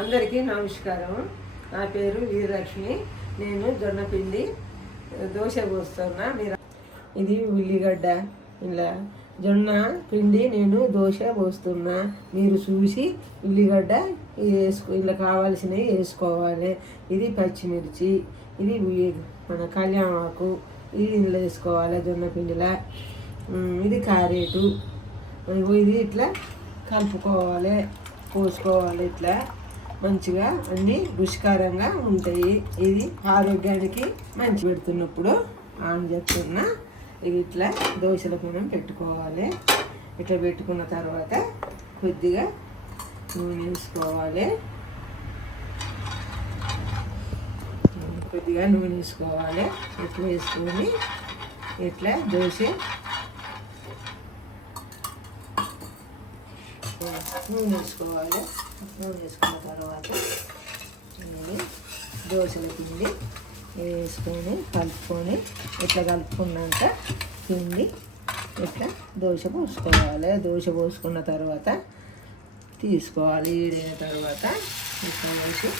అందరికీ నమస్కారం. నా పేరు వీరలక్ష్మి. నేను జొన్నపిండి దోశ పోస్తున్నా. ఇది ఉల్లిగడ్డ, ఇలా జొన్న పిండి నేను దోశ పోస్తున్నా. మీరు చూసి ఉల్లిగడ్డ ఇలా కావాల్సినవి వేసుకోవాలి. ఇది పచ్చిమిర్చి, ఇది మన కళ్యామాకు, ఇది ఇందులో వేసుకోవాలి జొన్న పిండిలా. ఇది క్యారెటు, ఇది ఇట్లా కలుపుకోవాలి, పోసుకోవాలి. ఇట్లా మంచిగా అన్నీ రుచికరంగా ఉంటాయి. ఇది ఆరోగ్యానికి మంచి. పెడుతున్నప్పుడు ఆన్ చేస్తున్నా. ఇది ఇట్లా దోశల మనం పెట్టుకోవాలి. ఇట్లా పెట్టుకున్న తర్వాత కొద్దిగా నూనె వేసుకోవాలి. కొద్దిగా నూనె వేసుకోవాలి. ఇట్లా వేసుకొని ఇట్లా దోశ నూనె వేసుకోవాలి. నూనె వేసుకున్న తర్వాత దోశల పిండి వేసుకొని కలుపుకొని ఇట్లా కలుపుకున్నాక పిండి ఇట్లా దోశ పోసుకోవాలి. దోశ పోసుకున్న తర్వాత తీసుకోవాలి. ఈడైన తర్వాత ఇట్లా వేసి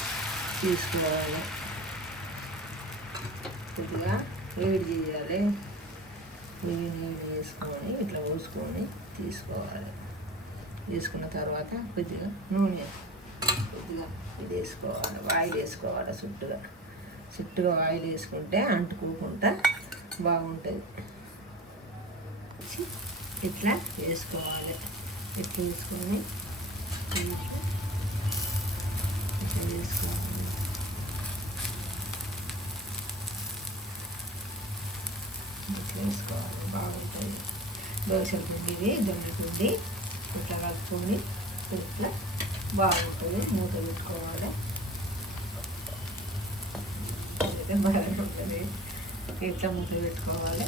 తీసుకోవాలి. కొద్దిగా వేడి చేయాలి. నీళ్ళు వేసుకొని ఇట్లా పోసుకొని తీసుకోవాలి. తీసుకున్న తర్వాత కొద్దిగా నూనె కొద్దిగా ఇది వేసుకోవాలి. ఆయిల్ వేసుకోవాలి. చుట్టుగా ఆయిల్ వేసుకుంటే అంటుకోకుండా బాగుంటుంది. ఇట్లా వేసుకోవాలి. ఇట్లా వేసుకొని ఇట్లా వేసుకోవాలి. ఇట్లా వేసుకోవాలి. బాగుంటుంది. దోశల పిండి, జొన్న పిండి ఇట్లా కలుపుకొని ఇట్లా బాగుంటుంది. మూత పెట్టుకోవాలి. బాగుంటుంది. ఇట్లా మూత పెట్టుకోవాలి.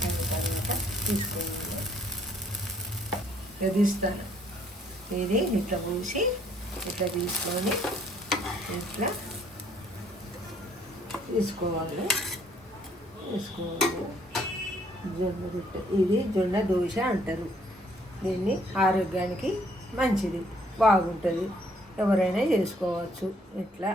అయిన తర్వాత తీసుకోవాలి. తీస్తాను. ఇది ఇట్లా పూసి ఇట్లా తీసుకొని ఇట్లా తీసుకోవాలి. జొన్న రొట్టె, ఇది జొన్న దోశ అంటారు. దీన్ని ఆరోగ్యానికి మంచిది, బాగుంటుంది. ఎవరైనా చేసుకోవచ్చు. ఇట్లా